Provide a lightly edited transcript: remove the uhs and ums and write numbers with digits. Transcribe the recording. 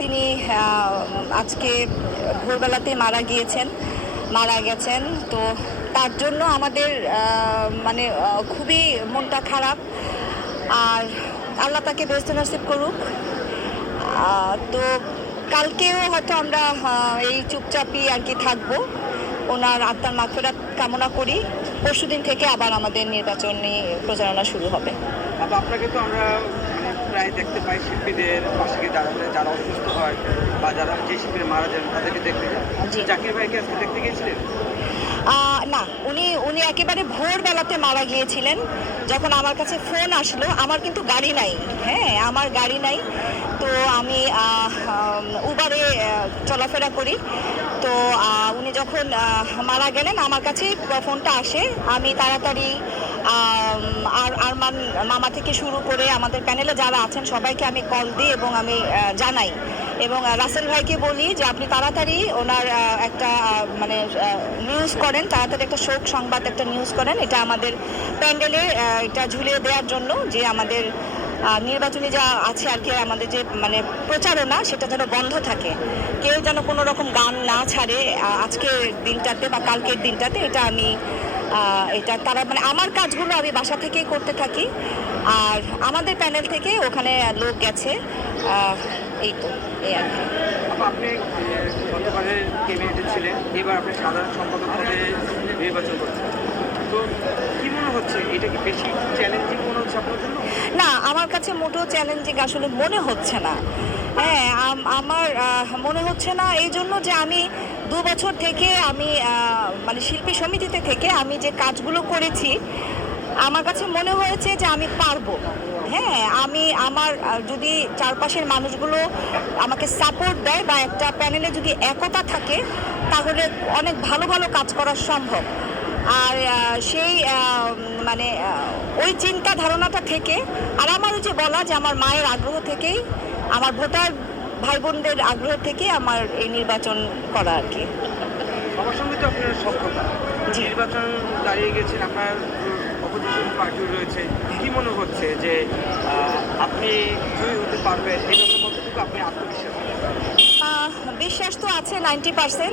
তিনি আজকে ভোরবেলাতে মারা গেছেন। তো তার জন্য আমাদের মানে খুবই মনটা খারাপ। আর আল্লাহ তাকে বেহেশত নসিব করুক। তো কালকেও হয়তো আমরা এই চুপচাপই আর কি থাকবো, ওনার আত্মার মাগফিরাত কামনা করি। পরশুদিন থেকে আবার আমাদের নির্বাচনী প্রচারণা শুরু হবে। আপনাকে তো আমরা প্রায় দেখতে পাই শিল্পীদের পাশে গিয়ে দাঁড়াতে, যারা অসুস্থ হয় বা যারা যে শিল্পীরা মারা যান তাদেরকে দেখতে যান। জাকির ভাইকে আজকে দেখতে গিয়েছিলেন? না, উনি একেবারে ভোরবেলাতে মারা গিয়েছিলেন। যখন আমার কাছে ফোন আসলো, আমার কিন্তু গাড়ি নাই, হ্যাঁ আমার গাড়ি নাই। তো আমি উবারে চলাফেরা করি। তো উনি যখন মারা গেলেন আমার কাছে ফোনটা আসে। আমি তাড়াতাড়ি আরমান মামা থেকে শুরু করে আমাদের প্যানেলে যারা আছেন সবাইকে আমি কল দিই এবং আমি জানাই, এবং রাসেল ভাইকে বলি যে আপনি তাড়াতাড়ি ওনার একটা মানে নিউজ করেন, তাড়াতাড়ি একটা শোক সংবাদ একটা নিউজ করেন, এটা আমাদের প্যান্ডেলে এটা ঝুলিয়ে দেওয়ার জন্য, যে আমাদের নির্বাচনী যা আছে আর কি, আমাদের যে মানে প্রচারণা সেটা যেন বন্ধ থাকে, কেউ যেন কোনো রকম গান না ছাড়ে আজকের দিনটাতে বা কালকের দিনটাতে। এটা আমি এটা তারা মানে আমার কাজগুলো আমি বাসা থেকেই করতে থাকি, আর আমাদের প্যানেল থেকে ওখানে লোক গেছে। এই তো এই আর কি। আপনি গতবারের ক্যাবিনেটে ছিলেন, এবার আপনি সাধারণ সম্পাদক পদে নির্বাচন করছেন, তো কি মনে হচ্ছে এটা কি বেশি চ্যালেঞ্জিং মনে হচ্ছে আপনার জন্য? না, আমার কাছে মোটেও চ্যালেঞ্জিং আসলে মনে হচ্ছে না। হ্যাঁ, আমার মনে হচ্ছে না এই জন্য যে আমি 2 বছর থেকে আমি মানে শিল্পী সমিতিতে থেকে আমি যে কাজগুলো করেছি, আমার কাছে মনে হয়েছে যে আমি পারবো। হ্যাঁ, আমি আমার যদি চারপাশের মানুষগুলো আমাকে সাপোর্ট দেয় বা একটা প্যানেলে যদি একতা থাকে, তাহলে অনেক ভালো ভালো কাজ করা সম্ভব। আর সেই মানে ওই চিন্তা ধারণাটা থেকে, আর আমার যে বলা যে আমার মায়ের আগ্রহ থেকেই, আমার ভোটার ভাই বোনদের আগ্রহ থেকে আমার এই নির্বাচন করা আর কি। সবার সঙ্গে তো আপনার সক্ষতা, নির্বাচন দাঁড়িয়ে গেছেন, আপনার অপোজিশন পার্টিও রয়েছে, কি মনে হচ্ছে যে আপনি জয়ী হতে পারবেন, এই ব্যাপারে কতটুকু আপনি আত্মবিশ্বাস? বিশ্বাস তো আছে 90%।